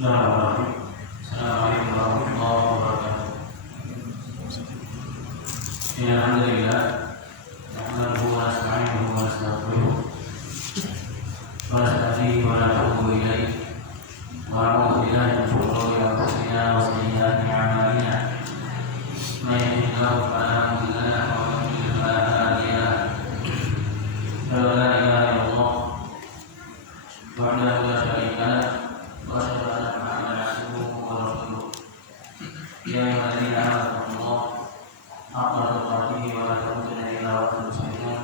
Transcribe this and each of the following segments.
Assalamualaikum warahmatullahi wabarakatuh. Alhamdulillah, nahmaduhu wa nasta'inuhu wa nastaghfiruh wa nasta'inu wa natubu ilayh wa na'udzu billahi min shururi anfusina wa sayyiati a'malina. Man yahdihillahu fala mudilla lahu wa man yudlil fala hadiya lahu. La ilaha illallah wahdahu la syarika lahu wa asyhadu anna Muhammadan abduhu wa rasuluh. Ya ayyuhalladzina amanu haqqa tuqatih wa la tamutunna illa wa antum muslimun.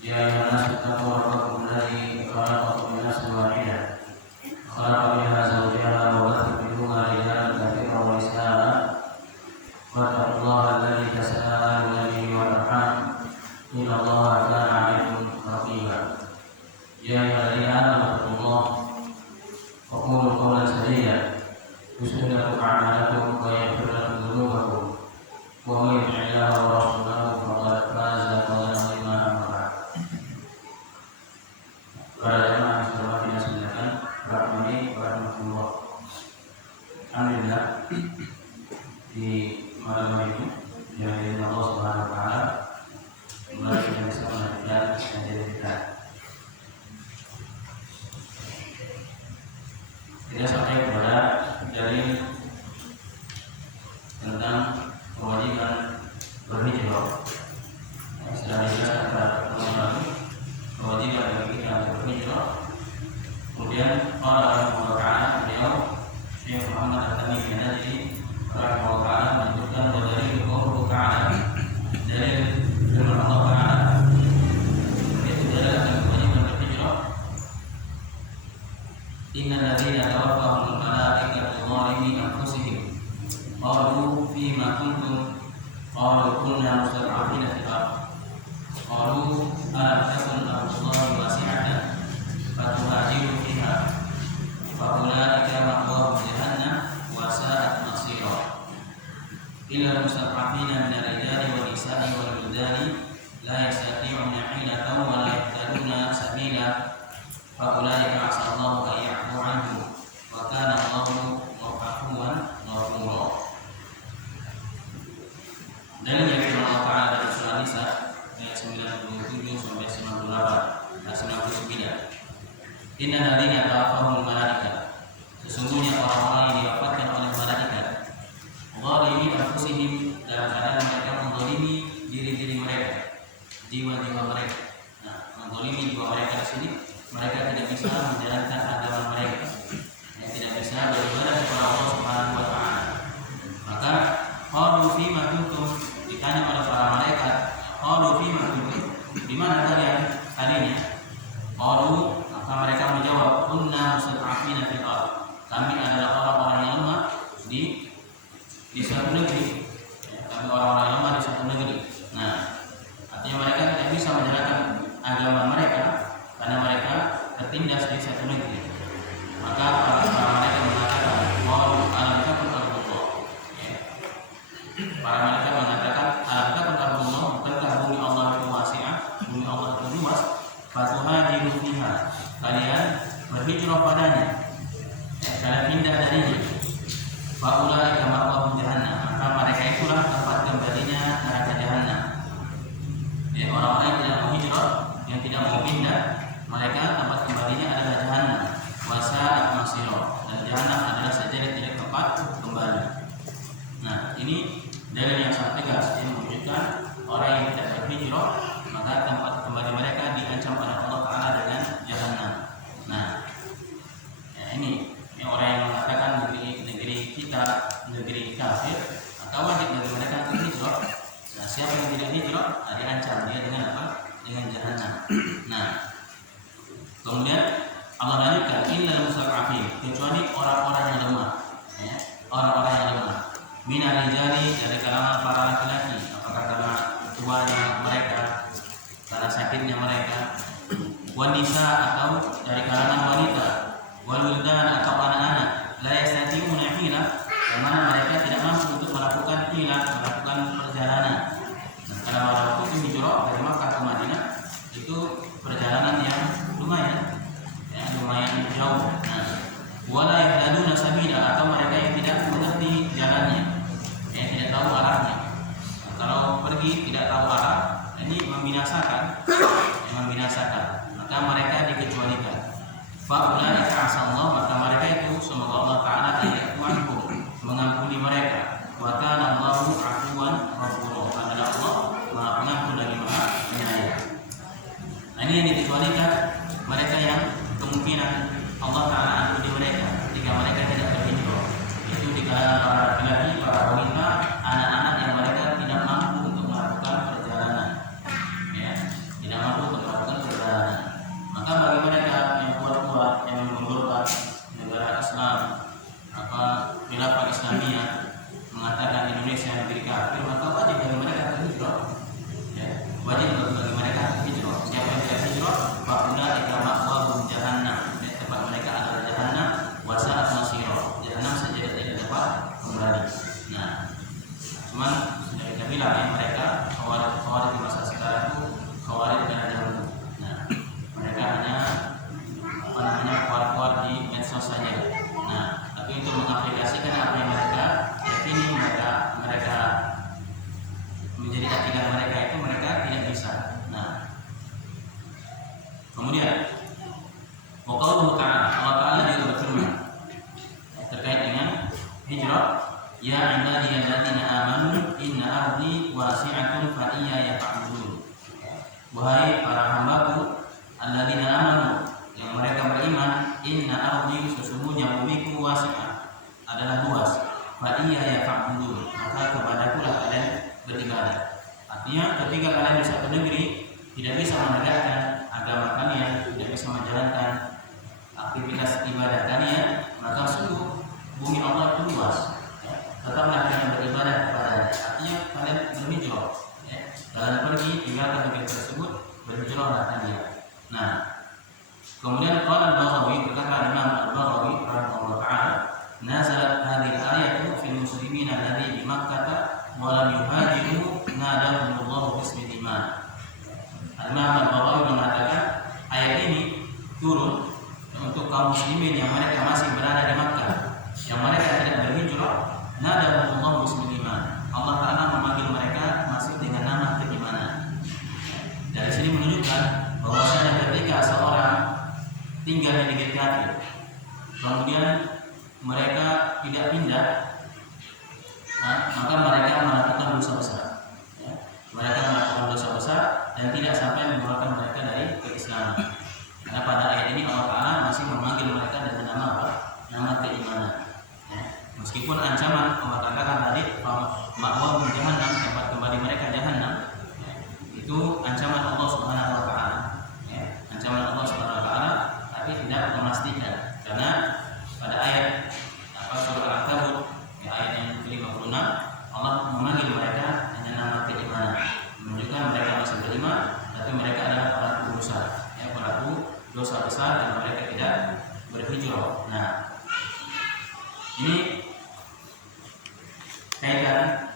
Ya ayyuhan nasu ittaqu rabbakum alladzi khalaqakum min nafsin wahidah wa khalaqa minha zawjaha wa batha minhuma rijalan katsiran wa nisaa. Wattaqullaha alladzi tasaaluna bihi wal arham, innallaha kana 'alaykum raqiba. Ya ayyuhalladzina amanu ittaqullaha wa qulu qawlan sadida yuslih lakum a'malakum wa yaghfir lakum dhunubakum. Wa man yuti'illaha wa rasulahu faqad faza fawzan 'azima. Amma ba'd. Para jamaah yang dirahmati dan dimuliakan rahmani wa rahmatullah. Alhamdulillah, di malam hari ini yang diridhoi Allah Subhanahu wa taala kembali kita bisa melanjutkan kajian kita. Kita sampai kepada dalil tentang kewajiban berhijrah. Setelah dijelaskan pada pertemuan lalu kewajiban bagi kita untuk berhijrah, kemudian Allah beliau Syekh Muhammad Al-Tamimi An-Najdi rahimahullah ta'ala menyebutkan bahwa dalil qauluhu ta'ala, dalil firman Allah ta'ala, yaitu dalil akan kewajiban berhijrah. Innal ladzina tawaffahumul malaikatu zalimi anfusihim qalu fima kuntum qalu kunna mustad'afina fil ardh qalu alam takun ardullahi wasi'atan fatuhajiru fiha fa ulaika ma'wahum jahannam wa sa'at masira illa al-mustad'afina min ar-rijali wan nisa'i wal wildani la yastati'una hilatan wa la yahtaduna sabila fa ulaika asallahu an ya'fu anhum wa kana Allahu ghafurun ghafura. Dalil yang firman Allah Ta'ala dari surah Nisa ayat 97 sampai 98 dan 99. Innal ladzina tawaffahumul malaikah, sesungguhnya orang-orang yang diwafatkan oleh malaikat, zalimi anfusihim, dalam keadaan mereka menzalimi diri-diri mereka, jiwa-jiwa mereka. Nah, menzalimi jiwa mereka di sini, mereka tidak bisa menjalankan agama mereka, yang tidak bisa beribadah kepada Allah Subhanahu wa taala. Maka qalu fima kuntum, ditanya oleh para malaikat, qalu fima kuntum, di mana kalian tadinya? Qalu, maka mereka menjawab, kunna mustad'afina fil ardh, kami adalah orang-orang yang lemah di suatu negeri. Kami orang-orang yang lemah di suatu negeri. Nah, artinya mereka tidak bisa menjalankan agama mereka karena mereka tertindas di satu negeri. Maka para malaikat mengatakan, qalu alam takun ardullah. Para malaikat mengatakan, alam takun ardullah, bukankah bumi Allah itu wasi'ah, bumi Allah itu luas, fatuhajiru fiha, kalian berhijrah padanya, kalian pindah darinya. Fa ulaika ma'wahum jahannam, maka mereka itulah tempat kembalinya neraka jahannam. Orang-orang yang tidak mau hijrah, yang tidak mau pindah, mereka tempat kembalinya adalah jahannam. Wa sa'at masira, dan jahannam adalah sejelek-jelek tempat kembali. Nah, ini dalil yang sangat tegas yang menunjukkan orang yang tidak berhijrah, maka tempat kembali mereka diancam oleh Allah Ta'ala dengan jahannam. Nah, ya ini orang yang mengatakan negeri kita negeri kafir, maka wajib bagi mereka untuk hijrah. Nah, siapa yang tidak hijrah, diancam dia dengan apa? Dengan jahannam. Nah, kemudian Allah lanjutkan, innal mustad'afin, kecuali orang-orang yang lemah, ya, orang-orang yang lemah. Minar rijali, dari kalangan para laki-laki, apakah karena tuanya mereka, karena sakitnya mereka, wan nisa, atau dari kalangan wanita, wal wildan, atau anak-anak, la yastati'una hila, yang mana mereka tidak mampu untuk melakukan hilah, melakukan perjalanan. Nah, karena pada waktu itu hijrah dari Makkah ke Madinah itu perjalanan yang lumayan jauh. Nah, wala yahtaduna medsos saja. Nah, tapi untuk mengaplikasikan apa yang mereka yakini, mereka menjadi akidah mereka itu mereka tidak bisa. Nah, kemudian Allah Ta'ala juga berfirman terkait dengan hijrah, ya ibadiyalladzina amanu inna ardi wasi'atun fa iyaya fa'budun. Wahai para hambaku alladzina amanu, yang mereka beriman, inna ardi, sesungguhnya bumiku wasi'ah, adalah luas, fa iyaya fa'budun, maka kepadaku lah kalian beribadah. Artinya ketika kalian di satu negeri tidak bisa menegakkan agama kalian, tidak bisa menjalankan aktivitas ibadah kalian, maka sungguh bumi Allah itu luas. Tetaplah kalian beribadah kepadanya. Artinya kalian berhijrah, kalian pergi tinggalkan negeri tersebut, berhijrahlah kalian. Nah, kemudian qala al-Baghawi, berkata Imam al-Baghawi rahimahullah ta'ala, nazalat hadhihi al-ayatu fil muslimin alladhi bi Makkah wa lam yuhajiru nadahumullahu bismil iman. Imam al-Baghawi mengatakan ayat ini turun untuk kaum muslimin yang mereka masih berada di Makkah, yang mereka tidak berhijrah, nadahumullahu bismil iman. Allah Ta'ala memanggil mereka masih dengan nama keimanan. Dari sini menunjukkan bahwasanya ketika seorang tinggal di negeri kafir, kemudian mereka tidak pindah, maka mereka melakukan dosa besar. Mereka melakukan dosa besar dan tidak sampai mengeluarkan mereka dari keislaman. Karena pada ayat ini Allah Ta'ala masih memanggil mereka dengan nama apa? Nama keimanan. Meskipun ancaman Allah katakan tadi ma'wahum jahannam, tempat kembali mereka jahannam, itu ancaman Allah Subhanahu wa Ta'ala. Ancaman Allah Subhanahu wa Ta'ala, tapi tidak memastikan. Karena pada ayat surah Al-Ankabut, ayat yang ke-56, Allah memanggil mereka dengan nama keimanan, menunjukkan mereka masih beriman, tapi mereka adalah pelaku dosa, pelaku dosa besar, dan mereka tidak berhijrah. Nah, ini kaitan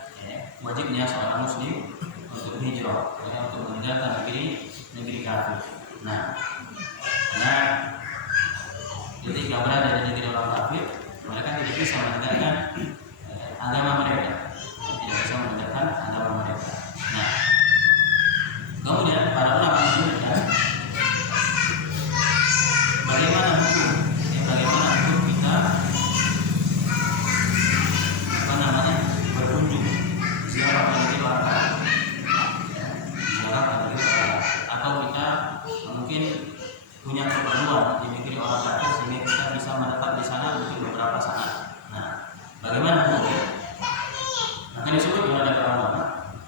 wajibnya seorang muslim untuk hijrah, untuk meninggalkan negeri kafir. Nah, karena ketika berada di negeri orang kafir, mereka tidak bisa menegakkan agama mereka, tidak bisa menegakkan agama mereka. Nah, kemudian para ulama menyebutkan bagaimana hukum kita berkunjung ziarah ke negeri orang kafir, atau kita mungkin punya keperluan di negeri orang kafir sehingga kita bisa menetap di sana untuk beberapa saat. Nah, bagaimana hukum? Maka disebut oleh para ulama,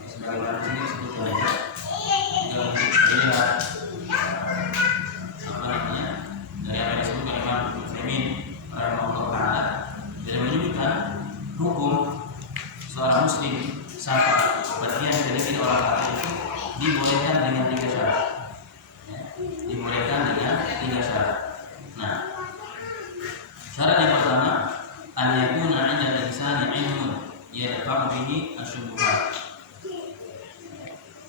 sebagaimana di sini disebut oleh dari apa yang disebut oleh Imam Muslimin rahimahullah ta'ala, dari menyebutkan hukum seorang muslim sampai berpergian ke negeri orang kafir itu dibolehkan dengan 3 syarat. Dibolehkan dengan 3 syarat. Nah, syarat yang pertama, an yakuna 'inda al-insani 'ilmun yadfa'u bihi asy-syubhat.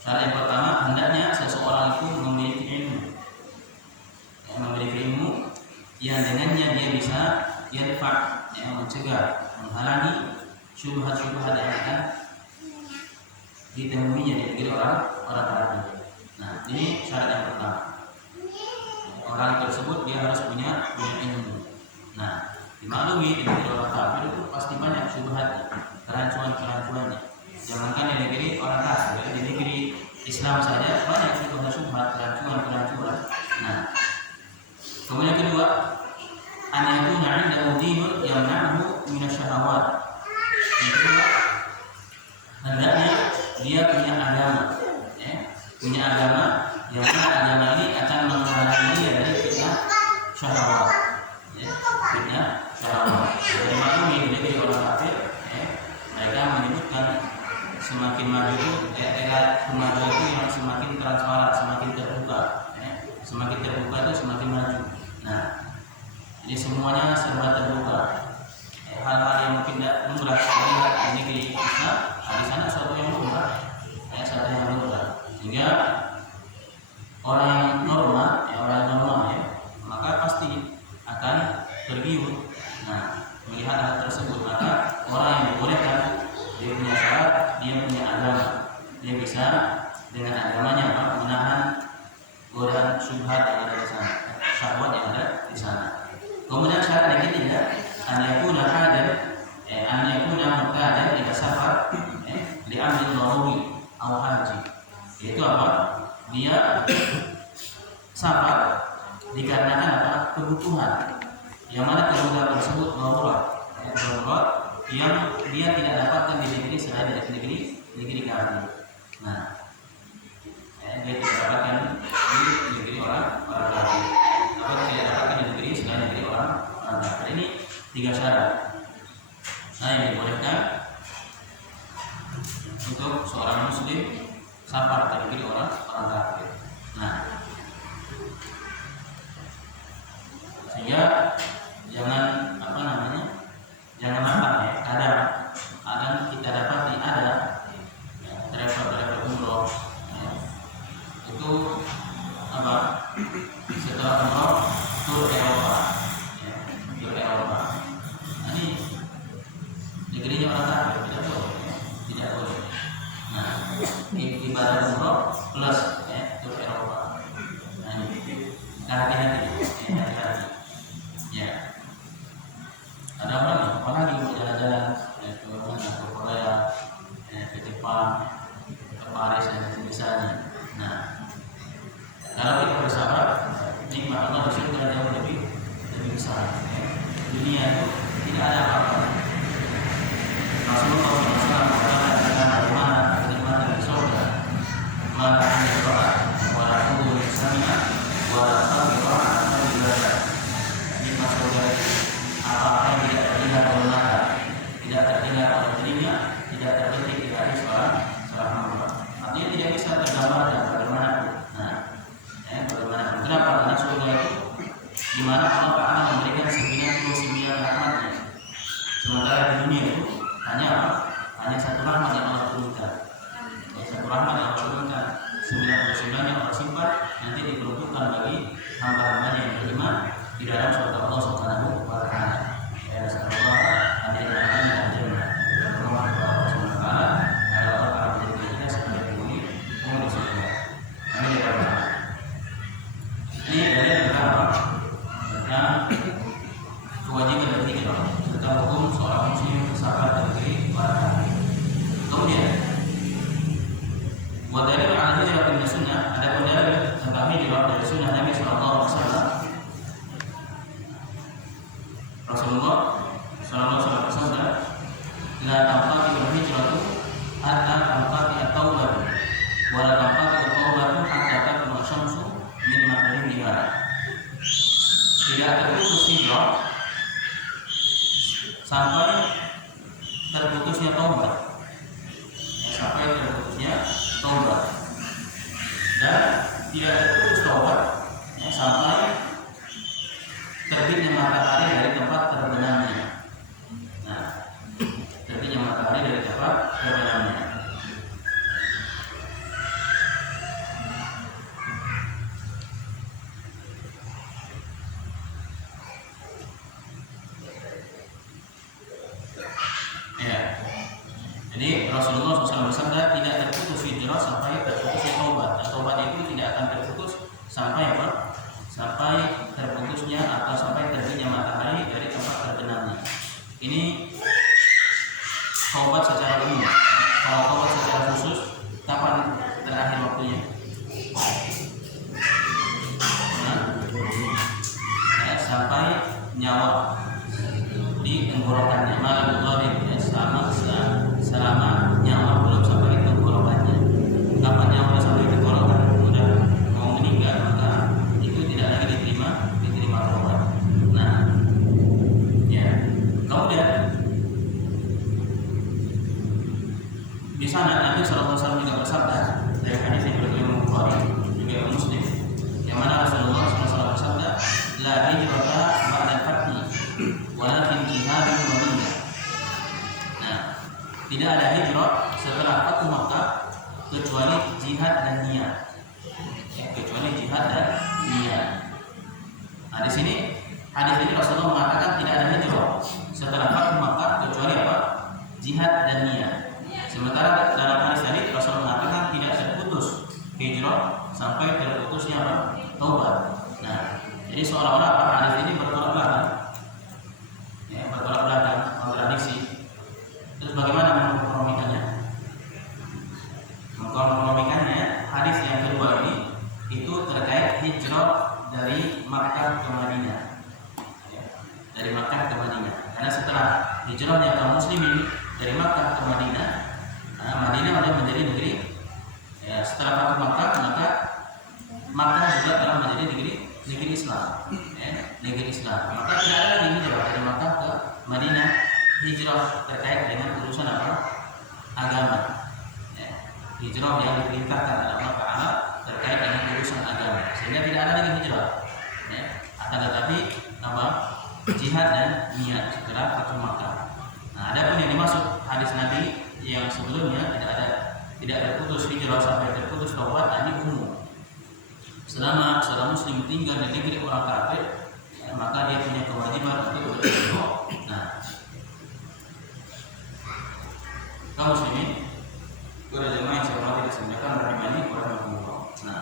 Syarat yang pertama, hendaknya seseorang itu memiliki ilmu yang dengannya dia bisa yadfa', mencegah, menghalangi syubhat-syubhat yang akan ditemuinya di negeri orang kafir. Nah, ini syarat yang pertama. Orang tersebut dia harus punya ilmu. Nah, dimaklumi di negeri orang kafir itu pasti banyak syubhatnya, kerancuan-kerancuannya. Jangankan di negeri orang kafir, di negeri Islam saja banyak syubhat, kerancuan-kerancuan. Nah, kemudian kedua, an yakuna 'indahu dinun yamna'uhu minasyahawat. Yang kedua, hendaknya dia punya agama, yang mana agama ini akan menghalangi dia dari fitnah syahwat, fitnah syahwat. Dari maklumi di negeri orang kafir, mereka menyebutkan semakin maju itu era kemajuan itu yang semakin transparan, semakin terbuka, semakin terbuka itu semakin maju. Nah, jadi semuanya serba terbuka. Hal-hal yang mungkin tidak lumrah terlihat di negeri Islam, di sana suatu yang lumrah, sehingga orang yang normal, maka pasti akan pergi serius, nah melihat hal tersebut, maka orang yang dibolehkan dia punya syarat, dia punya agama, dia bisa dengan agamanya menahan godaan syubhat yang ada di sana, syahwat yang ada di sana. Kemudian syarat yang ketiga, an yakuna muqtadan ila safar li amrin daruri aw haji. Yaitu apa? Dia safar dikarenakan apa? Kebutuhan. Yang mana kebutuhan tersebut darurat yang dia tidak dapatkan di negeri selain dari negeri kami. Nah, dia tidak dapatkan di negeri orang kafir, atau tidak dapatkan di negeri selain negeri orang kafir. Ini 3 syarat yang dibolehkan untuk seorang muslim safar ke negeri orang kafir. Nah, sehingga jangan kadang kita dapati ada travel umroh itu apa, setelah umroh tur Eropa, nah, ini negerinya orang kafir, tidak boleh. Nah, ibadah umroh plus tur Eropa, nah ini hati-hati. Ya, ada orang nih, apalagi mau jalan-jalan ke Korea, ke Jepang, ke Paris dan misalnya. Nah, kalau kita bersabar, nikmat Allah di surga jauh lebih besar. Dunia itu tidak ada apa-apa. Rasulullah SAW mengatakan bagaimana kenikmatan di surga. Maka hanya sholat, walaupun bersama, walaupun atau ibadah. Nikmat surga itu apa-apa yang tidak terdengar oleh mata, tidak terdengar oleh telinga, tidak terbetik di hati seorang hamba. Artinya tidak bisa tergambarkan bagaimanapun. Nah, bagaimanapun. Kenapa? Karena surga itu di mana Allah Taala memberikan 99 rahmatnya. Sementara di dunia itu hanya satu rahmat yang Allah turunkan. Satu rahmat yang Allah turunkan, 99 yang Allah simpan nanti diperuntukkan bagi hamba-hambanya yang beriman di dalam surga Allah Subhanahu wa taala. Ya, semoga ada yang akan diajarkan. Semoga Allah Subhanahu wa taala ada orang menjadi kita sebagai penghuni di surga. Amin ya rabbal alamin. Ini dari yang pertama tentang kewajiban dan hijrah, tentang hukum seorang muslim sahabat dari para nabi. Kemudian wa dalil ala hijrah min sunnah, ada dalil tentang hijrah dari sunnah Nabi sallallahu alaihi wasallam. Rasulullah SAW bersabda, la tanqati al-hijratu hatta tanqati at-taubatu wa la tanqati at-taubatu hatta tatlu'a syamsu min maghribiha. Tidak terputus hijrah sampai terputusnya taubat. Dan tidak terputus taubat sampai terbitnya matahari dari tempat terbenamnya. Nah, terbitnya matahari dari tempat terbenamnya. Ya. Jadi Rasulullah SAW bersabda tidak terputus hijrah sampai terputusnya taubat. Dan taubat itu tidak akan terputus sampai apa? Sampai terputusnya atau sampai terbitnya matahari dari tempat terbenamnya. Ini taubat secara umum. Kalau taubat secara khusus, kapan terakhir waktunya? Sampai nyawa di tenggorokannya, malam gharib, selama nyawa belum sampai di tenggorokannya. Kapan nyawa sampai di tenggorokan, sudah mau meninggal, maka itu tidak lagi diterima taubat. Nah, ya. Kemudian di sana Nabi SAW juga bersabda dari hadis yang beriwayat Bukhari juga Muslim, yang mana Rasulullah SAW bersabda, la hijrata ba'da al-fathi walakin jihadun wa niyyah. Nah, tidak ada hijrah setelah Fathu Makkah kecuali jihad dan niat. Kecuali jihad dan niat. Nah, di sini hadis ini Rasulullah mengatakan tidak ada hijrah setelah Fathu Makkah kecuali apa? Jihad dan niat. Sementara dalam hadis tadi Rasulullah mengatakan tidak terputus hijrah sampai terputusnya apa? Taubat. Nah, jadi seolah-olah apa? Hadis ini bertolak belakang. Ya, bertolak belakang, kontradiksi. Terus bagaimana mengkompromikannya? Mengkompromikannya, hadis yang kedua ini itu terkait hijrah dari Makkah ke Madinah. Ya, dari Makkah ke Madinah. Karena setelah hijrahnya kaum muslimin dari Makkah ke Madinah, Madinah sudah menjadi negeri. Ya, setelah Fathu Makkah, maka Makkah juga telah menjadi negeri Islam. Ya, negeri Islam. Maka tidak ada lagi hijrah dari Makkah ke Madinah, hijrah terkait dengan urusan apa? Agama. Ya, hijrah yang diperintahkan oleh Allah Taala terkait dengan urusan agama. Sehingga tidak ada lagi hijrah. Ya, akan tetapi apa? Jihad dan niat setelah Fathu Makkah. Nah, ada pun yang dimaksud hadis Nabi yang sebelumnya tidak terputus hijrah sampai terputus taubat, ini umum. Selama seorang muslim tinggal di negeri orang kafir, ya, maka dia punya kewajiban untuk berhijrah. Nah, kaum muslimin, para jemaah yang saya hormati dan semuanya rahimani wa rahimakumullah. Nah,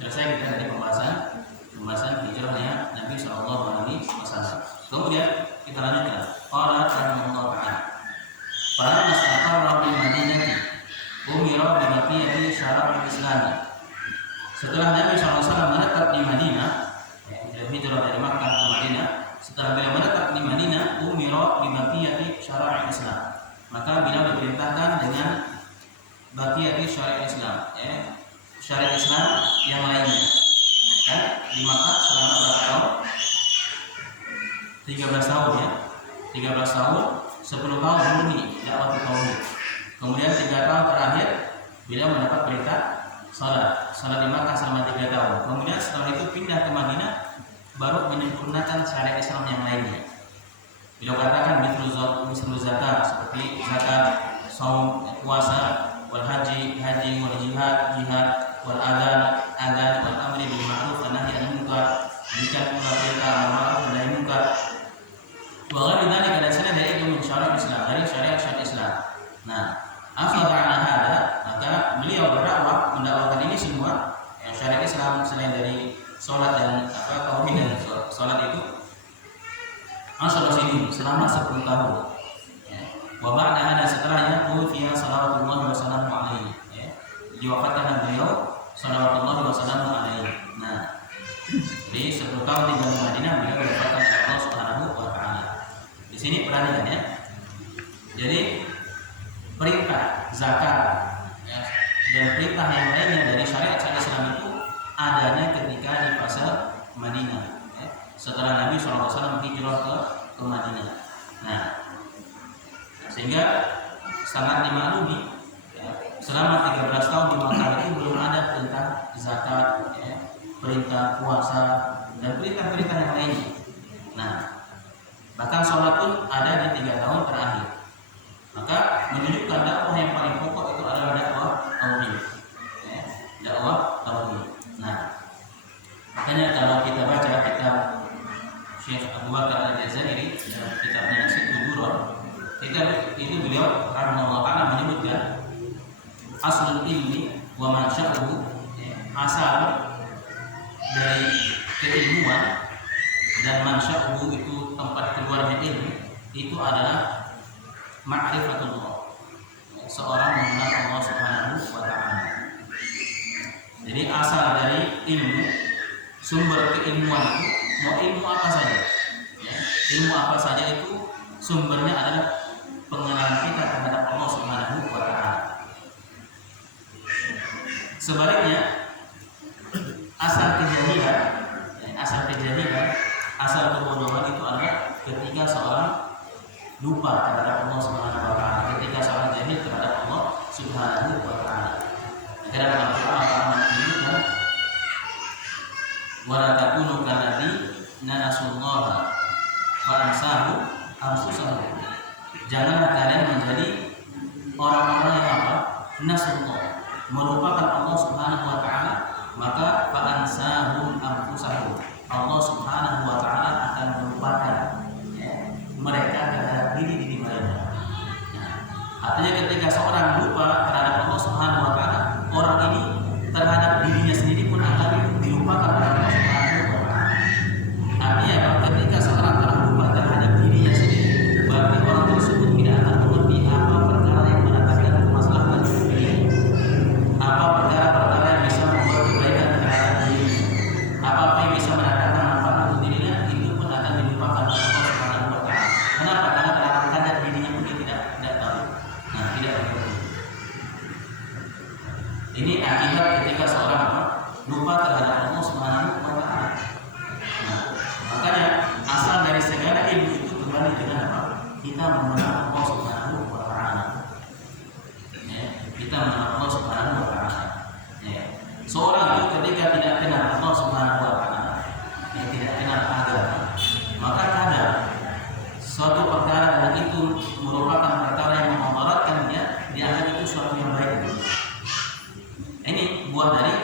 selesai kita dari pembahasan hijrahnya Nabi Shallallahu Alaihi Wasallam. Kemudian kita lanjutkan. Qala rahimahullah ta'ala. Para mas'aqarra bil Madinah umira bi baqiyati syara'il Islam. Setelah Nabi SAW menetap di Madinah, hijrah dari Makkah ke Madinah, setelah beliau menetap di Madinah, umira bi baqiyati syara'il Islam. Maka beliau diperintahkan dengan baqiyati syara'il Islam, ya, syariat Islam yang lainnya. Kan di Makkah selama berapa tahun? 13 tahun ya. 13 tahun, 10 tahun murni dakwah tauhid. Kemudian 3 tahun terakhir beliau mendapat perintah salat di Makkah selama 3 tahun. Kemudian setelah itu pindah ke Madinah, baru menyempurnakan syariat Islam yang lainnya. Beliau katakan mislu zakat, seperti zakat, saum, puasa, wal haji, wal jihad, wal adzan, wal amri bil ma'ruf wa nahyi anil munkar, berikan pula perintah amar ma'ruf dan nahi munkar. Wa ghairu dzalika, dan selain dari itu min syariat Islam, dari syariat Islam. Nah, akhadha an hada, maka beliau berdakwah mendakwakan ini semua yang syariat Islam selain dari salat dan tauhid dan salat itu selama 10 tahun. Ya. Wa ba'da hada, setelahnya ufiya salawatullah wa salamu alaihi. Ya. Diwafatkan beliau salawatullah wa salamu alaihi. Nah, jadi 10 tahun tinggal di Madinah, beliau diwafatkan oleh Allah Subhanahu wa taala. Di sini perhatikan ya. Jadi perintah zakat, ya, dan perintah yang lainnya dari syariat Islam itu adanya ketika di fase Madinah, ya, setelah Nabi SAW hijrah ke Madinah. Nah, sehingga sangat dimaklumi, ya, selama 13 tahun di Makkah itu belum ada perintah zakat, ya, perintah puasa dan perintah-perintah yang lainnya. Nah, bahkan sholat pun ada di 3 tahun terakhir. Maka menunjukkan dakwah yang paling pokok itu adalah dakwah tauhid. Ya, dakwah tauhid. Nah, makanya kalau kita baca kitab Syekh Abu Bakar Al-Jazairi dalam kitabnya Sittun Duror, itu beliau rahimahullah taala menyebutkan aslul ilmi wa mansya'uhu, ya, asal dari keilmuan dan mansya'uhu itu tempat keluarnya ilmu itu adalah ma'rifatullah, seorang mengenal Allah Subhanahu wa taala. Jadi asal dari ilmu, sumber keilmuan itu mau ilmu apa saja, ya, ilmu apa saja itu sumbernya adalah pengenalan kita terhadap Allah Subhanahu wa taala. Sebaliknya asal kejahilan, asal kebodohan itu adalah ketika seorang lupa terhadap Allah Subhanahu wa taala, ketika seorang jahil terhadap Allah Subhanahu wa taala. Dalam Al-Qur'an Allah menyebutkan wa la takunu kalladzi nasullaha fa ansahu anfusahum. Janganlah kalian menjadi orang-orang yang apa? Nasullah, melupakan Allah Subhanahu wa taala, maka fa ansahum anfusahum. Allah Subhanahu wa taala akan Artinya ketika seorang lupa terhadap Allah Subhanahu wa taala, orang ini terhadap dirinya sendiri pun akan dilupakan oleh Allah Subhanahu wa taala. Artinya ketika seorang telah lupa terhadap dirinya sendiri, berarti orang tersebut tidak akan mengerti apa perkara yang mendatangkan kemaslahatan untuk dirinya, apa perkara-perkara yang bisa membuat kebaikan terhadap dirinya, apa yang bisa mendatangkan manfaat untuk dirinya, itu pun akan dilupakan oleh Allah Subhanahu wa taala. Kenapa? Karena terhadap dirinya pun dia tidak tahu. Nah, tidak mengerti. Ini akibat ketika seorang lupa terhadap Allah Subhanahu wa taala. Nah, makanya asal dari segala ilmu itu kembali dengan apa? Kita mengenal Allah Subhanahu wa taala. Ya, kita mengenal Allah Subhanahu wa taala. Ya. Seorang itu ketika tidak kenal Allah Subhanahu wa taala, tidak kenal agama, maka kadang suatu perkara dan itu merupakan perkara yang memudaratkan dia, dianggap itu suatu yang baik. Ini buah dari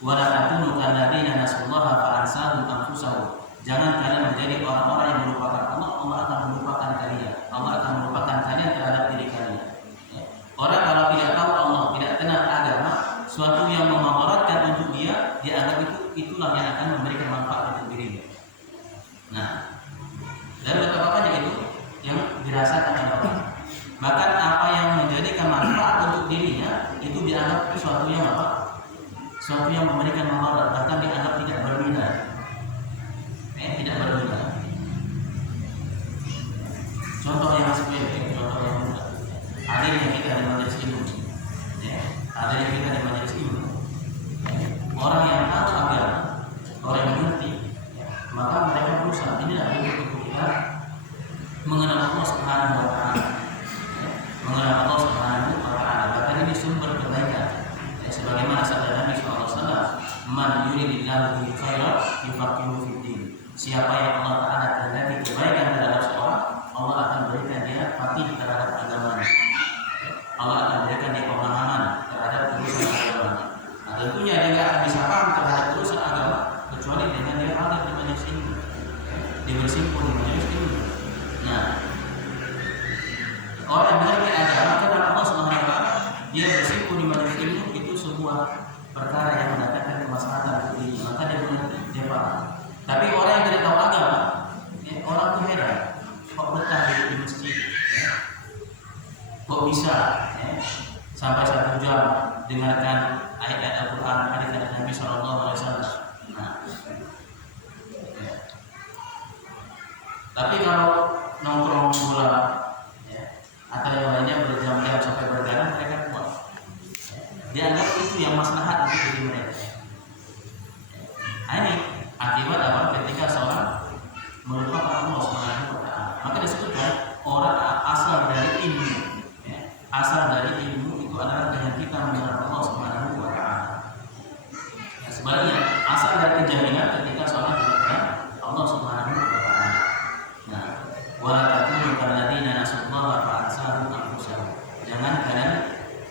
wala takunu kalladzina nasullaha fa ansahum anfusahum. Jangan kalian menjadi orang-orang yang melupakan Allah, Allah akan melupakan kalian. Allah akan melupakan kalian terhadap diri kalian. Ya. Orang kalau tidak tahu Allah, tidak kenal agama, suatu yang memudaratkan untuk dia, dianggap itulah yang akan memberikan manfaat untuk dirinya. Nah, dan betapa banyak itu yang dirasakan oleh orang. Bahkan apa yang menjadikan manfaat untuk dirinya itu dianggap sesuatu yang apa? Sesuatu yang memberikan manfaat, bahkan dianggap tidak berguna. Tidak berguna. Contoh yang sepele, contoh yang mudah. Hadirnya kita di majelis ilmu. Hadirnya kita di majelis ilmu. Orang yang tahu agama, orang yang mengerti, maka mereka berusaha. Inilah untuk kita mengenal Allah Subhanahu wa taala. Mengenal Allah Subhanahu wa taala. Bahkan ini sumber kebaikan. Sebagaimana sabda Nabi SAW, "Man yuridillahu bihi khairan yufaqihuhu fid din." Siapa yang Allah Taala kehendaki kebaikan terhadap seorang, Allah akan berikan dia faqih terhadap agamanya. Allah akan berikan dia pemahaman terhadap urusan agama. Nah, tentunya dia tidak akan bisa paham terhadap urusan agama kecuali dengan dia hadir di majelis ilmu, dia bersimpul di majelis ilmu. Nah, orang yang mengerti agama kenal Allah Subhanahu wa taala, dia bersimpul di majelis ilmu, itu sebuah perkara yang mendatangkan kemaslahatan untuk diri, maka dia mengerti, dia paham. Tapi orang yang tidak tahu agama, orang itu heran, kok betah di masjid, kok bisa sampai 1 jam dengarkan ayat-ayat Al-Quran, hadis Nabi SAW. Nah, tapi kalau nongkrong bola atau yang lainnya berjam-jam sampai bergadang, mereka kuat. Dianggap itu yang maslahat untuk diri mereka. Ini akibat apa? Ketika seorang melupakan Allah Subhanahu wa taala. Maka disebutkan orang asal dari ilmu. Asal dari ilmu itu adalah dengan kita mengenal Allah Subhanahu wa taala. Sebaliknya, asal dari kejahilan ketika seorang tidak kenal Allah Subhanahu wa taala. Nah, wala takunu kalladzina nasullaha fa ansahum anfusahum. Jangan kalian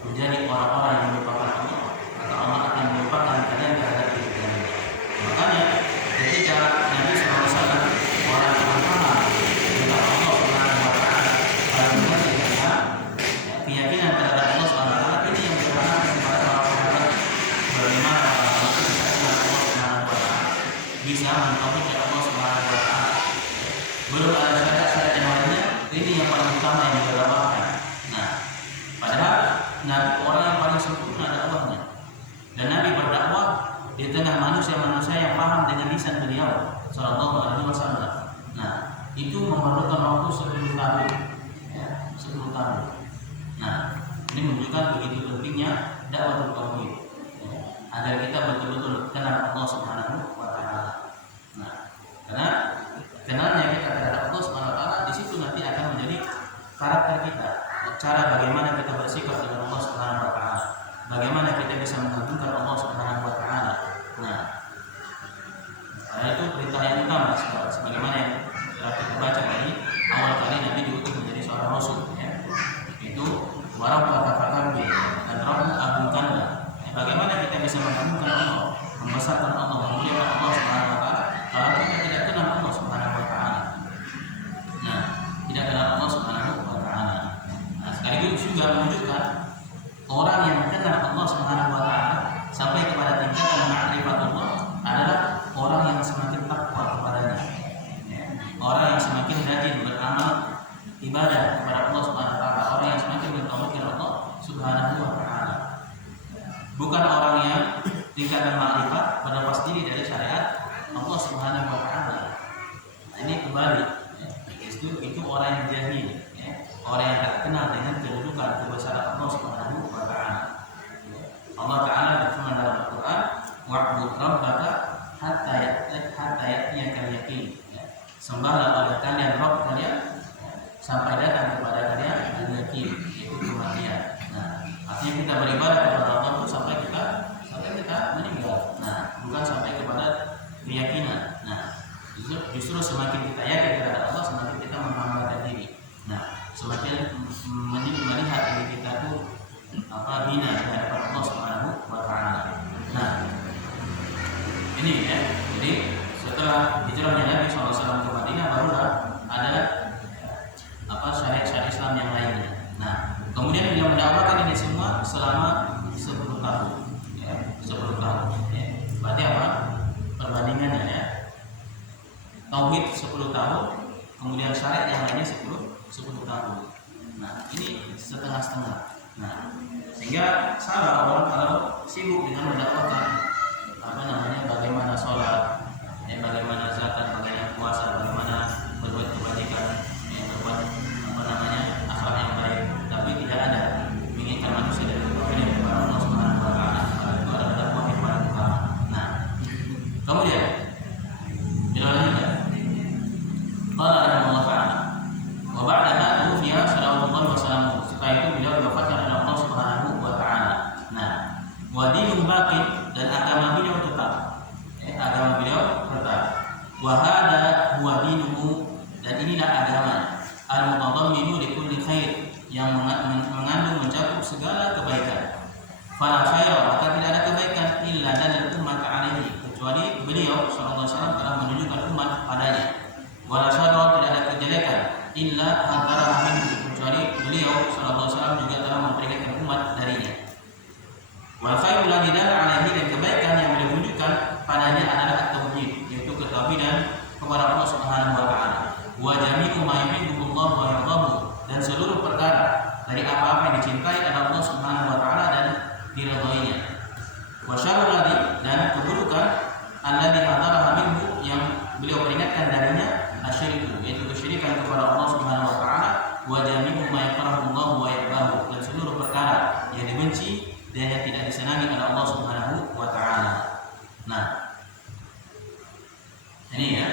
menjadi orang-orang yang melupakan Allah, maka Allah akan melupakan kalian terhadap diri kalian. Makanya ketika Nabi SAW orang yang paham tentang Allah Subhanahu wa taala, kalau mengerti keyakinan terhadap Allah Subhanahu wa taala, ini yang berharap kepada para sahabat bagaimana Allah bisa kenal Allah Subhanahu wa taala, bisa mentauhidkan Allah Subhanahu wa taala. Belum ada syarat-syarat yang lainnya, ini yang paling utama yang didapatkan. Nah, padahal Nabi orang yang paling sempurna dakwahnya, dan Nabi berdakwah di tengah manusia-manusia yang paham dengan lisan beliau Sallallahu Alaihi Wasallam. Nah, itu memerlukan waktu 10 tahun, 10 tahun. Nah, ini menunjukkan begitu pentingnya dakwah tauhid, agar kita betul-betul kenal Allah Subhanahu wa taala. Nah, karena kenalnya kita terhadap Allah Subhanahu wa taala, di situ nanti akan menjadi karakter kita, cara bagaimana kita bersikap dengan Allah Subhanahu wa taala, bagaimana kita bisa mengagungkan Allah Subhanahu wa taala. Nah, itu perintah yang utama sebagaimana yang telah kita baca tadi, awal kali Nabi diutus menjadi seorang rasul, itu warang kata-kata dan Rabb agungkanlah. Bagaimana kita bisa mengagungkan Allah, membesarkan Allah, memuliakan Allah Subhanahu wa taala kalau kita tidak kenal Allah Subhanahu wa taala. Nah, tidak kenal Allah Subhanahu wa taala. Nah, sekaligus juga menunjukkan orang yang kenal Allah Subhanahu wa taala sampai kepada tingkatan ma'rifatullah adalah orang yang semakin takwa kepadanya. Orang yang semakin rajin beramal ibadah kepada Allah Subhanahu wa taala, orang yang semakin bertauhid kepada Allah Subhanahu wa taala. Bukan orang yang tingkatan ma'rifat berlepas diri dari syariat Allah Subhanahu wa taala. Nah, ini kembali itu orang yang jahil, orang yang tak kenal dengan kedudukan kebesaran Allah Subhanahu wa taala. Allah taala berfirman dalam Al-Qur'an, "Wa'bud rabbaka hatta ya'tiyakal yaqin." Sembahlah oleh kalian Rabb kalian sampai datang kepada kalian al-yaqin, yaitu kematian. Nah, artinya kita beribadah kepada Allah itu sampai kita meninggal. Nah, bukan sampai kepada keyakinan. Nah, justru semakin kita yakin kepada Allah, semakin kita menghambakan diri. Nah, semakin melihat diri kita itu hina di hadapan Allah Subhanahu wa taala. Nah, ini ya. Jadi setelah hijrahnya Nabi SAW ke Madinah, barulah ada syariat Islam yang lainnya. Nah, kemudian beliau mendakwakan ini semua selama 10 tahun. Ya, 10 tahun. Ya. Berarti apa? Perbandingannya ya. Tauhid 10 tahun, kemudian syariat yang lainnya 10 tahun. Nah, ini setengah-setengah. Nah, sehingga salah orang kalau sibuk dengan mendakwakan bagaimana sholat, bagaimana zakat, bagaimana puasa, bagaimana berbuat kebajikan, berbuat akhlak yang baik, tapi tidak ada menginginkan manusia dari kepada Allah Subhanahu wa taala. Itu adalah dakwah yang paling utama. Nah, kemudian dilanjutkan. Qala Allah taala, wa ba'da tufiya sallallahu wa sallam. Setelah itu beliau diwafatkan oleh Allah Subhanahu wa taala. Nah, wa dinul baqi, dan agama beliau tetap. Agama beliau tetap. Wa hada huwa dinuhu, dan inilah agama al-mutadamminu li kulli khair, yang mengandung mencakup segala kebaikan. Fala khaira, maka tidak ada kebaikan illa dalal umat alaihi, kecuali beliau sallallahu alaihi wasallam telah menunjukkan umat padanya. Wala syarra, tidak ada kejelekan illa hadzara minhu, kecuali beliau sallallahu alaihi wasallam juga telah memperingatkan umat darinya. Wal khairu ladzi dalla alaihi, dan kebaikan yang beliau tunjukkan padanya adalah at-tauhid, yaitu ketauhidan kepada Allah Subhanahu wa taala. Wa jami'u ma yuhibbuhullah wa yardahu, dan seluruh perkara dari apa-apa yang dicintai oleh Allah Subhanahu wa taala dan diridhoinya. Wa syarrul ladzi, dan keburukan alladzi hadaraha minhu, yang beliau peringatkan darinya, asyiriku, yaitu kesyirikan kepada Allah Subhanahu wa taala. Wa jami'u ma yakrahullah wa yabahu, dan seluruh perkara yang dibenci dan yang tidak disenangi oleh Allah Subhanahu wa taala. Nah, ini ya.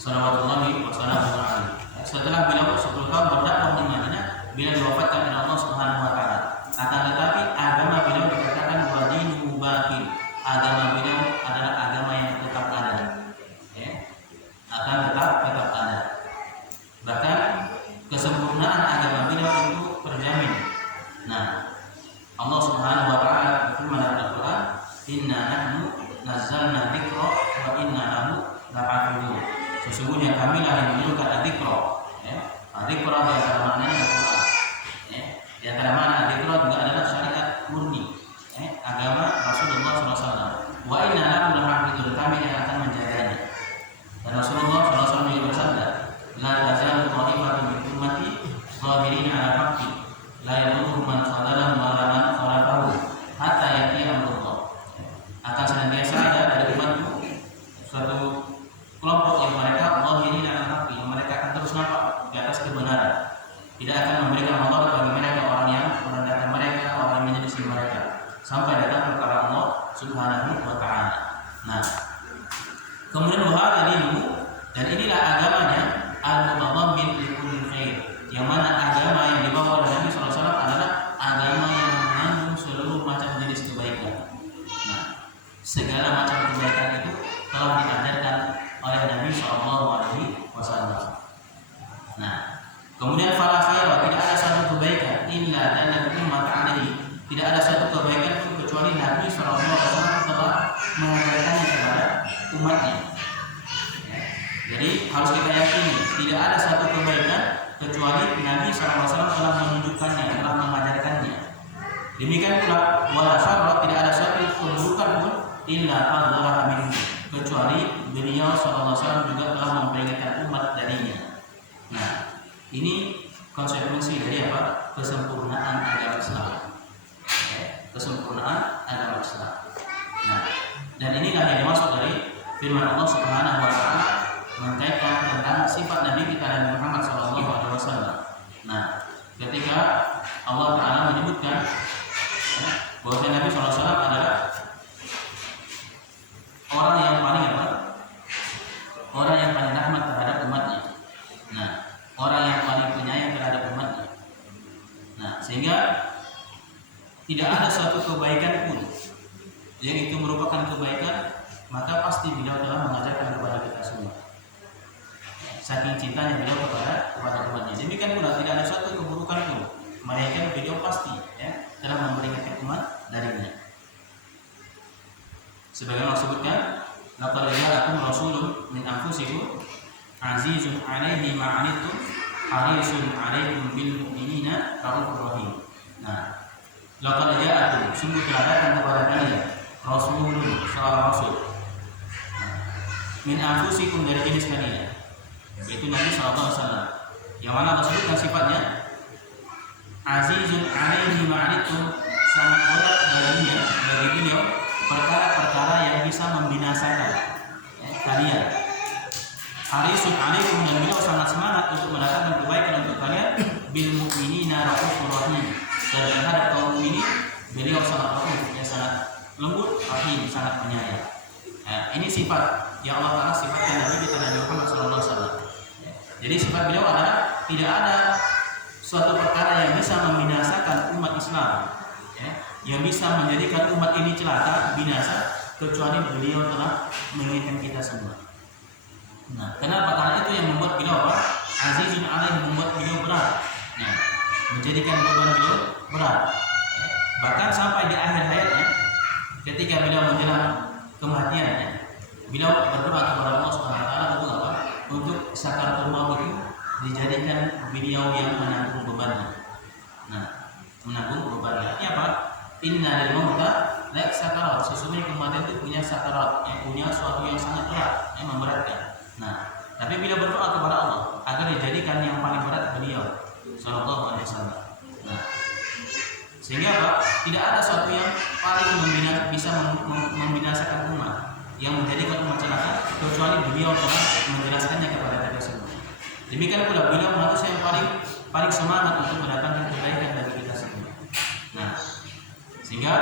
Salawatullahi wa salamuhu alaihi. Setelah beliau 10 tahun berdakwah di Madinah, beliau diwafatkan oleh Allah Subhanahu wa taala. Akan tetapi agama beliau dikatakan wa dinuhu baqi. Agama beliau adalah agama yang tetap ada. Ya. Akan tetap ada. Bahkan kesempurnaan agama beliau itu terjamin. Nah, Allah Subhanahu wa taala berfirman dalam Al-Qur'an, "Inna nahnu nazzalna dzikra wa inna lahu lahafizun." Sesungguhnya kamilah yang menurunkan dzikra. Ya. Dzikra di antara maknanya Al-Qur'an. Ya. Di antara makna dzikra juga adalah syariat murni. Agama Rasulullah SAW. Wa inna lahu lahafizun, kami yang akan menjaganya. Dan Rasulullah SAW juga bersabda, "La tazalu qa'imatun min ummati zahirin 'ala haqqi, la yadurruhum man khadalahum wa la man khalafahu hatta ya'ti amrullah." Akan senantiasa ada dari umatku suatu kelompok yang mereka zahirin 'ala haqqi, yang mereka akan terus nampak di atas kebenaran. Tidak akan memberikan Allah bagi mereka orang yang merendahkan mereka, orang yang menyelisih mereka, sampai datang perkara Allah Subhanahu wa taala. Nah, kemudian wahada dinu, dan inilah agamanya al-mutadammin li kulli khair, yang mana agama yang dibawa oleh Nabi SAW adalah agama yang mengandung seluruh macam jenis kebaikan. Nah, segala macam kebaikan itu telah diajarkan oleh Nabi SAW. Nah, kemudian fala khaira, tidak ada satu kebaikan illa dalal umat alaihi, tidak ada satu kebaikan pun kecuali Nabi SAW telah mengajarkannya kepada umatnya. Jadi harus kita yakini tidak ada satu kebaikan kecuali Nabi SAW telah menunjukkan menunjukkannya, telah mengajarkannya. Demikian pula wala syarra, tidak ada suatu keburukan pun illa hadharaha minhu, kecuali beliau sallallahu alaihi wasallam juga telah memperingatkan umat darinya. Nah, ini konsekuensi dari apa? Kesempurnaan agama Islam. Kesempurnaan agama Islam. Nah, dan inilah yang dimaksud dari firman Allah Subhanahu wa taala mengkaitkan tentang sifat Nabi kita Nabi Muhammad sallallahu alaihi wasallam. Nah, ketika Allah taala menyebutkan bahwa Nabi sallallahu alaihi wasallam adalah orang yang paling apa? Orang yang paling rahmat terhadap umatnya. Nah, orang yang paling penyayang terhadap umatnya. Nah, sehingga tidak ada suatu kebaikan pun yang itu merupakan kebaikan, maka pasti beliau telah mengajarkan kepada kita semua. Saking cintanya beliau kepada umatnya. Demikian pula tidak ada suatu keburukan pun, melainkan beliau pasti telah memberikan umat darinya. Sebagaimana disebutkan, laqad ja'akum rasulun min anfusikum azizun 'alaihi ma 'anittum harisun 'alaikum bil mu'minina raufur rahim. Nah, laqad ja'akum, sungguh telah datang kepada kalian rasulun, seorang rasul min anfusikum, dari jenis kalian, yaitu Nabi sallallahu alaihi wasallam, yang mana disebutkan sifatnya azizun 'alaihi ma 'anittum, sangat berat baginya, bagi beliau perkara-perkara yang bisa membinasakan kalian. Harisun 'alaikum, dan beliau sangat semangat untuk mendatangkan kebaikan untuk kalian. Bil mu'minina raufur rahim, dan terhadap kaum mukminin beliau sangat rauf, sangat lembut, rahim, sangat penyayang. Ini sifat yang Allah Taala sifatkan Nabi kita Nabi Muhammad SAW. Jadi sifat beliau adalah tidak ada suatu perkara yang bisa membinasakan umat Islam, yang bisa menjadikan umat ini celaka, binasa, kecuali beliau telah mengingatkan kita semua. Nah, kenapa? Karena itu yang membuat beliau apa? Azizun 'alaihi, membuat beliau berat. Nah, menjadikan beban beliau berat. Bahkan sampai di akhir hayatnya, ketika beliau menjelang kematiannya, beliau berdoa kepada Allah Subhanahu wa taala untuk apa? Untuk sakaratul maut itu dijadikan beliau yang menanggung bebannya. Nah, menanggung bebannya. Ini apa? Inna lil mauta la sakarat, sesungguhnya kematian itu punya sakarat, yang punya suatu yang sangat berat, yang memberatkan. Nah, tapi beliau berdoa kepada Allah agar dijadikan yang paling berat beliau sallallahu alaihi wasallam. Nah, sehingga apa? Tidak ada suatu yang paling bisa membinasakan umat, yang menjadikan umat celaka, kecuali beliau telah menjelaskannya kepada kita semua. Demikian pula beliau manusia yang paling semangat untuk mendatangkan kebaikan bagi kita semua. Nah, sehingga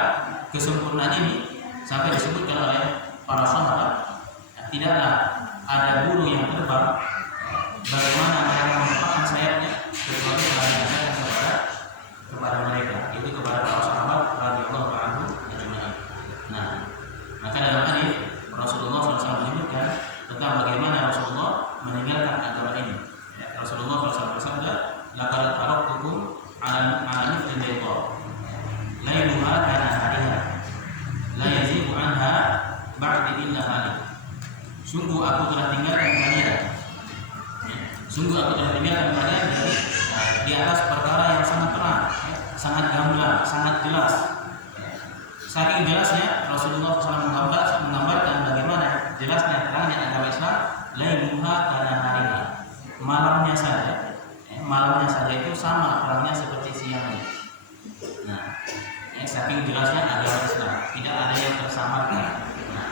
kesempurnaan ini sampai disebutkan oleh para sahabat, tidaklah ada burung yang terbang bagaimana mereka melepaskan sayapnya kecuali telah diajarkan kepada mereka, itu kepada para sahabat radhiyallahu anhum ajma'in. Nah, maka dalam hadis Rasulullah SAW menyebutkan tentang bagaimana Rasulullah meninggalkan agama ini. Rasulullah SAW bersabda, laqad taraktukum 'ala mithli bayda lailuha kana hariha la yazigu anha ba'di illa halik. Sungguh aku telah tinggalkan kalian. Sungguh aku telah tinggalkan kalian di atas perkara yang sangat terang, sangat gamblang, sangat jelas. Saking jelasnya Rasulullah SAW menggambarkan bagaimana jelasnya terangnya agama Islam. Lailuha kana hariha, malamnya saja itu sama terangnya seperti siangnya. Nah, saking jelasnya agama Islam, tidak ada yang tersamarkan. Nah,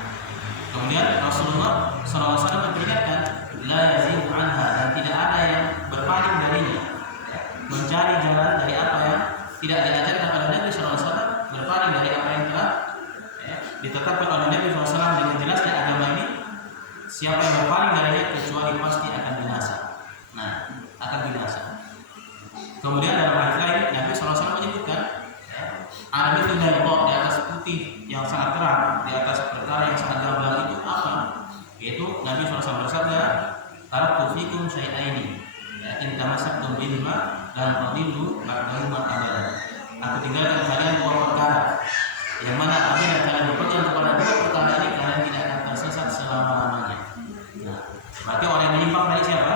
kemudian Rasulullah SAW memperingatkan, la yazigu anha, dan tidak ada yang berpaling darinya, mencari jalan dari apa yang tidak diajarkan oleh Nabi SAW, berpaling dari apa yang telah ditetapkan oleh Nabi SAW dengan jelasnya agama ini. Siapa yang berpaling darinya kecuali pasti akan binasa. Nah, akan binasa. Kemudian dalam hadis lain Nabi SAW menyebutkan, ada itu dari di atas putih yang sangat terang, di atas perkara yang sangat gamblang itu apa? Yaitu Nabi SAW bersabda, taraktu fikum syai'aini, in tamassaktum bihima lan tadillu ba'dahuma abadan. Aku tinggalkan kalian dua perkara, yang mana apabila kalian berpegang kepada dua perkara ini, kalian tidak akan tersesat selama-lamanya. Nah, berarti orang yang menyimpang dari siapa?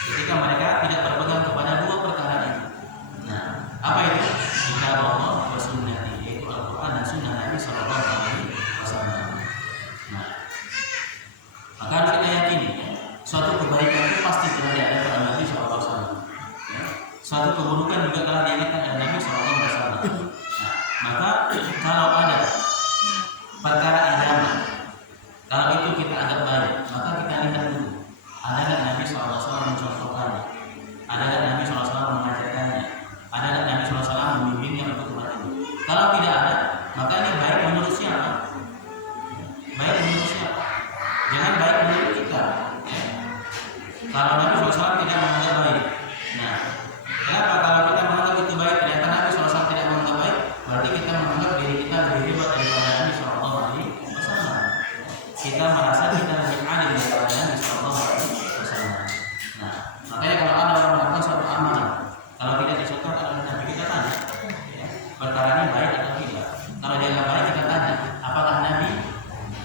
Ketika mereka tidak berpegang kepada dua perkara ini. Nah, Suatu keburukan juga telah diingatkan oleh Nabi Shallallahu Alaihi Wasallam. Nah, maka kalau ada perkara agama, kalau itu kita anggap baik, maka kita lihat dulu, ada nggak Nabi Shallallahu Alaihi Wasallam mencontohkannya, ada nggak Nabi Shallallahu Alaihi Wasallam mengajarkannya, ada nggak Nabi Shallallahu Alaihi Wasallam membimbingnya untuk umat ini. Kalau tidak ada, maka ini baik menurut siapa? Baik menurut siapa? Jangan baik menurut kita. Kalau Nabi SAW tidak menganggap baik, nah, kenapa kalau kita menganggap itu baik, ternyata Nabi SAW tidak menganggap baik, berarti kita menganggap diri kita lebih hebat daripada Nabi SAW. Kita merasa kita lebih adil daripada Nabi SAW. Nah, makanya kalau ada orang melakukan suatu amalan, kalau tidak dicontohkan oleh Nabi, kita tanya, perkara ini baik atau tidak. Kalau dia nggak baik, kita tanya, apakah Nabi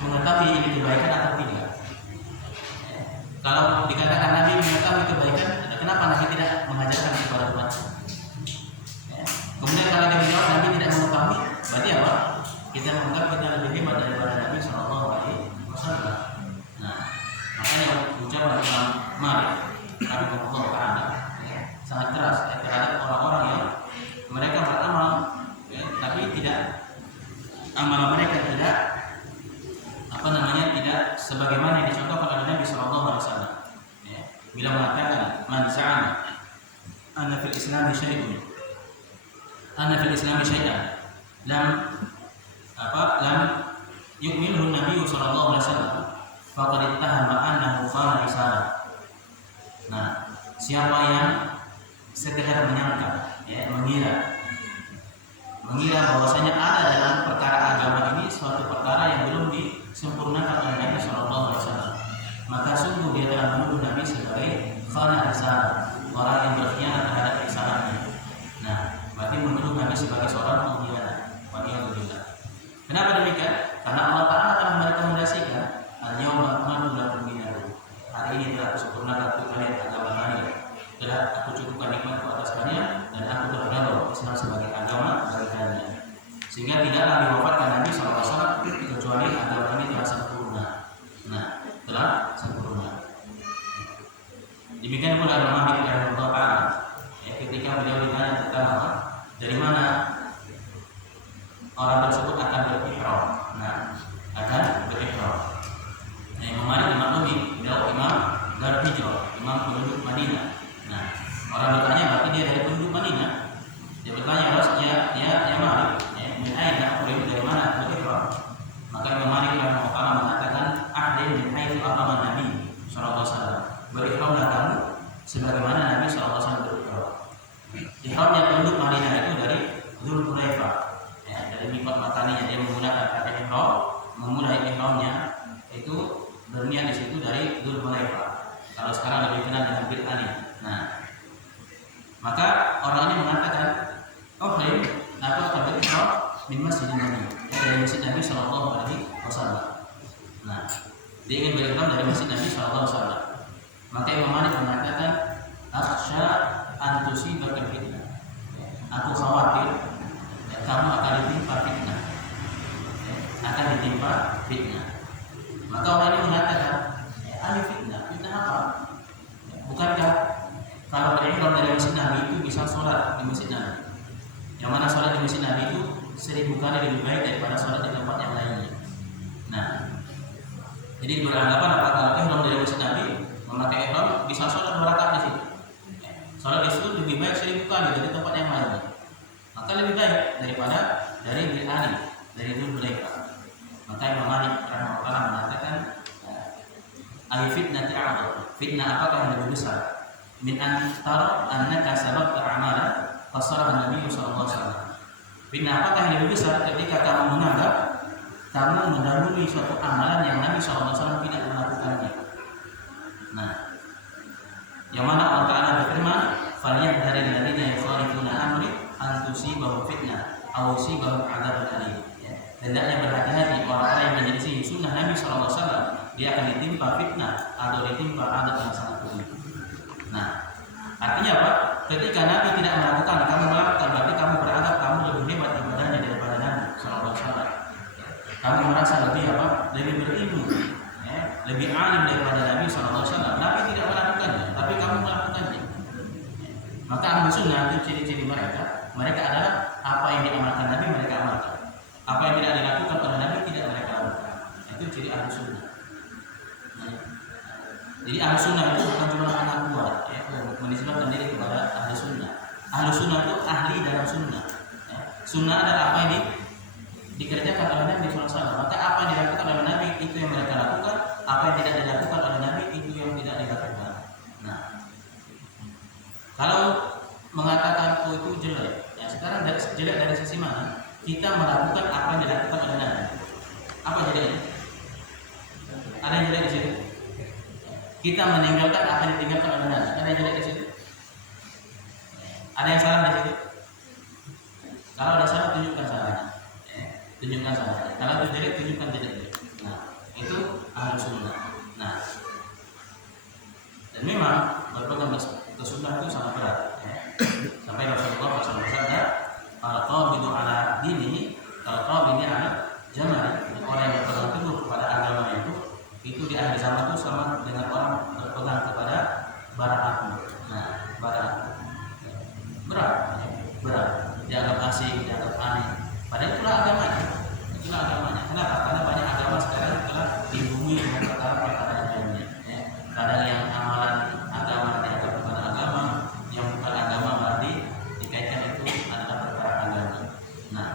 mengetahui ini kebaikan atau tidak. Kalau dikatakan Nabi mengetahui kebaikan, kenapa Nabi tidak mengajarkan kepada umat? Kemudian kalau dia menjawab Nabi tidak mengetahui, berarti apa? Kita menganggap kita lebih hebat daripada Nabi Shallallahu Alaihi Wasallam. Nah, makanya ucapan Imam Malik rahimahullah taala sangat keras terhadap orang-orang yang mereka beramal, tapi tidak amal mereka tidak tidak sebagaimana yang dicontohkan oleh Nabi Shallallahu Alaihi Wasallam. Bila mengatakan man za'ama anna fil Islam syai'un lam yu'minuhu Nabi Shallallahu Alaihi Wasallam faqad ittahama annahu khana risalah. Nah, siapa yang sekedar menyangka, mengira bahwasanya ada dalam perkara agama ini suatu perkara yang belum disempurnakan oleh Nabi Shallallahu Alaihi Wasallam, maka sungguh dia telah menuduh Nabi sebagai khana risalah, orang yang berkhianat terhadap risalahnya. Nah, berarti menuduh Nabi sebagai seorang pengkhianat. Kenapa demikian? Karena Allah Taala telah merekomendasikan al-yawma akmaltu lakum dinakum. Hari ini telah kusempurnakan untuk kalian agama kalian. Telah aku cukupkan nikmatku atas kalian dan aku telah ridha Islam sebagai agama bagi kalian. Sehingga tidaklah diwafatkan Nabi SAW kecuali agama ini telah sempurna. Nah, telah sempurna. Demikian pula Imam Malik rahimahullah taala, ketika beliau ditanya tentang dari mana orang tersebut akan berihram. Nah, akan berihram. Nah, Imam Malik dimaklumi beliau imam Darul Hijrah, imam penduduk Madinah. Nah, orang bertanya berarti dia dari penduduk Madinah. Dia bertanya harus ya Malik, min aina uridu, dari mana berihram? Maka Imam Malik rahimahullah mengatakan ahli min haitsu aqama Nabi sallallahu alaihi wasallam. Berihramlah kamu sebagaimana Nabi sallallahu alaihi wasallam berihram. Ihramnya penduduk Madinah itu dari Dzulhulaifah. Dari mikot mataninya dia menggunakan kata ihram, memulai ihramnya itu berniat di situ dari Dzulhulaifah. Kalau sekarang lebih kenal dengan Bir Ali. Nah, maka orang ini mengatakan, oh aku akan berihram min masjid Nabi, dari masjid Nabi Sallallahu Alaihi Wasallam. Nah, dia ingin berihram dari masjid Nabi Sallallahu Alaihi Wasallam. Maka Imam Malik mengatakan, akhsha an tusibaka fitnah. Aku khawatir kamu akan ditimpa fitnah. Maka orang ini mengatakan, fitnah apa? Bukankah kalau berihram dari masjid Nabi itu bisa sholat di masjid Nabi? Yang mana sholat di masjid Nabi itu 1000 kali lebih baik daripada sholat di tempat yang lainnya. Nah, jadi beranggapan apa kalau ihram dari masjid Nabi, memakai ihram bisa sholat 2 rakaat di situ. Sholat di situ lebih baik 1000 kali dari tempat yang lainnya. Maka lebih baik daripada dari Bir Ali, dari Dzulhulaifah. Maka Imam Malik rahimahullah mengatakan, ay fitnati a'dham. Fitnah apakah yang lebih besar? Min an tara annaka sabaqta a'malan fasaraha Nabi sallallahu alaihi wasallam. Fitnah apakah yang lebih besar ketika kamu menganggap kamu mendahului suatu amalan yang Nabi sallallahu alaihi wasallam tidak melakukannya. Nah, yang mana Allah Taala berfirman, "Falyahdharil ladzina yukhalifuna amri an tusibahum fitnah aw yusibahum adzabun alim." Hendaknya berhati-hati orang-orang yang menyelisih sunnah Nabi sallallahu alaihi wasallam, dia akan ditimpa fitnah atau ditimpa adzab yang sangat pedih. Nah, artinya apa? Ketika Nabi tidak melakukan, kamu melakukan, berarti kamu beranggap kamu lebih hebat ibadahnya daripada Nabi sallallahu alaihi wasallam. Kamu merasa lebih apa? Lebih berilmu, lebih alim daripada Nabi sallallahu alaihi wasallam. Nabi tidak melakukannya, tapi kamu melakukannya. Maka ahlu sunnah itu ciri-ciri mereka adalah apa yang diamalkan Nabi mereka amalkan, apa yang tidak dilakukan oleh Nabi tidak mereka lakukan. Itu ciri ahlu sunnah. Jadi ahlu sunnah itu bukan cuma anak buah, ya, menisbahkan diri kepada ahlu sunnah. Ahlu sunnah itu ahli dalam sunnah. Ya. Sunnah adalah apa yang dikerjakan oleh Nabi SAW. Maka apa yang dilakukan oleh Nabi itu yang mereka lakukan, apa yang tidak dilakukan oleh Nabi itu yang tidak dilakukan. Nah, kalau mengatakan itu jelek, ya sekarang jelek dari sisi mana? Kita melakukan apa yang dilakukan oleh Nabi. Apa jeleknya? Ada yang jelek di situ? Kita meninggalkan apa yang ditinggalkan oleh Nabi. Ada yang jelek di situ? Ada yang salah di situ? Kalau ada salah, tunjukkan salahnya. Tunjukkan salahnya. Kalau itu jelek, tunjukkan jeleknya. Nah, itu ahlu sunnah. Nah, dan memang berpegang ke sunnah itu sangat berat. Sampai Rasulullah SAW bersabda, "Al-qabidu ala dini, al-qabidu ala jamari." Orang yang berpegang teguh kepada agama itu di akhir zaman itu sama dengan orang berpegang kepada bara api. Nah, bara api berat, dianggap asing, dianggap aneh. Padahal itulah agamanya. Kenapa? Karena banyak agama sekarang telah dihubungi dengan perkara-perkara ya. Kadang yang amalan agama dianggap bukan agama, yang bukan agama berarti dikaitkan itu adalah perkara agama. Nah,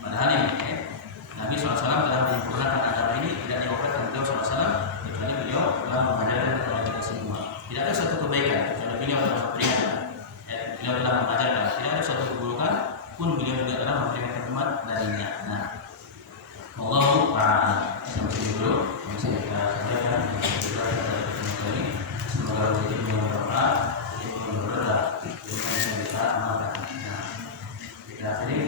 padahal ini Nabi SAW telah menyempurnakan agama ini, tidak diwakilkan beliau SAW kecuali beliau telah mengajarkan kepada kita semua. Tidak ada satu kebaikan kecuali beliau telah memberikan. Beliau telah mengajarkan. Tidak ada satu keburukan pun beliau juga telah memberikan umat darinya. Nah, Allahu a'lam. Sampai dulu yang saya sampaikan. Semoga menjadi bermanfaat, berkah dengan yang kita amalkan. Nah, kita akhiri.